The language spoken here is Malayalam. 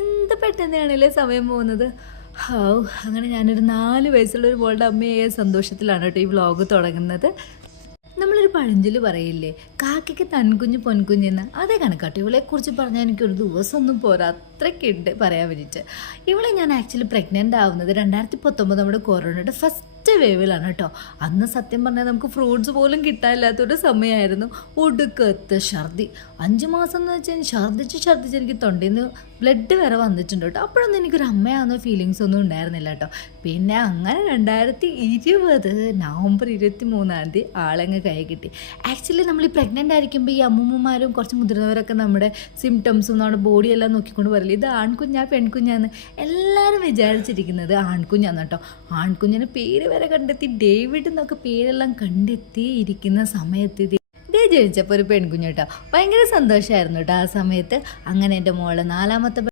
എന്ത് പെട്ടെന്നാണല്ലേ സമയം പോകുന്നത്. ഹൗ അങ്ങനെ ഞാനൊരു 4 വയസ്സുള്ള ഒരു മോളുടെ അമ്മയായ സന്തോഷത്തിലാണ് കേട്ടോ ഈ വ്ളോഗ് തുടങ്ങുന്നത്. നമ്മളൊരു പഴഞ്ചൊല്ല് പറയില്ലേ, കാക്കയ്ക്ക് തൻകുഞ്ഞ് പൊൻകുഞ്ഞെന്ന്. അതേ കണക്കാട്ടോ ഇവളെക്കുറിച്ച് പറഞ്ഞാൽ എനിക്കൊരു ദിവസമൊന്നും പോരാ, അത്രയ്ക്കുണ്ട് പറയാൻ വേണ്ടിയിട്ട്. ഇവളെ ഞാൻ ആക്ച്വലി പ്രഗ്നൻ്റ് ആവുന്നത് 2019 നമ്മുടെ കൊറോണയുടെ ഫസ്റ്റ് വേവിലാണ് കേട്ടോ. അന്ന് സത്യം പറഞ്ഞാൽ നമുക്ക് ഫ്രൂട്ട്സ് പോലും കിട്ടാനില്ലാത്തൊരു സമയമായിരുന്നു. ഒടുക്കത്ത് ഛർദി, 5 മാസം എന്ന് വെച്ചാൽ ഛർദ്ദിച്ച് എനിക്ക് തൊണ്ടയിൽ നിന്ന് ബ്ലഡ് വരെ വന്നിട്ടുണ്ട് കേട്ടോ. അപ്പോഴൊന്നും എനിക്കൊരു അമ്മയാവുന്ന ഫീലിങ്സ് ഒന്നും ഉണ്ടായിരുന്നില്ല കേട്ടോ. പിന്നെ അങ്ങനെ 2020 നവംബർ 23 ആളങ്ങ് കൈ കിട്ടി. ആക്ച്വലി നമ്മൾ ഈ പ്രഗ്നൻ്റ് ആയിരിക്കുമ്പോൾ ഈ അമ്മൂമ്മമാരും കുറച്ച് മുതിർന്നവരൊക്കെ നമ്മുടെ സിംറ്റംസും നമ്മുടെ ബോഡിയെല്ലാം നോക്കിക്കൊണ്ട് പറയില്ല ഇത് ആൺകുഞ്ഞാ പെൺകുഞ്ഞാന്ന്. എല്ലാവരും വിചാരിച്ചിരിക്കുന്നത് ആൺകുഞ്ഞാന്ന് കേട്ടോ. ആൺകുഞ്ഞിന് പേര് വരെ കണ്ടെത്തി, ഡേവിഡ് എന്നൊക്കെ പേരെല്ലാം കണ്ടെത്തി ഇരിക്കുന്ന സമയത്ത് ഇതേ ജനിച്ചപ്പോൾ ഒരു പെൺകുഞ്ഞ് കേട്ടോ. ഭയങ്കര സന്തോഷമായിരുന്നു കേട്ടോ ആ സമയത്ത്. അങ്ങനെ എൻ്റെ മോള് 4ാമത്തെ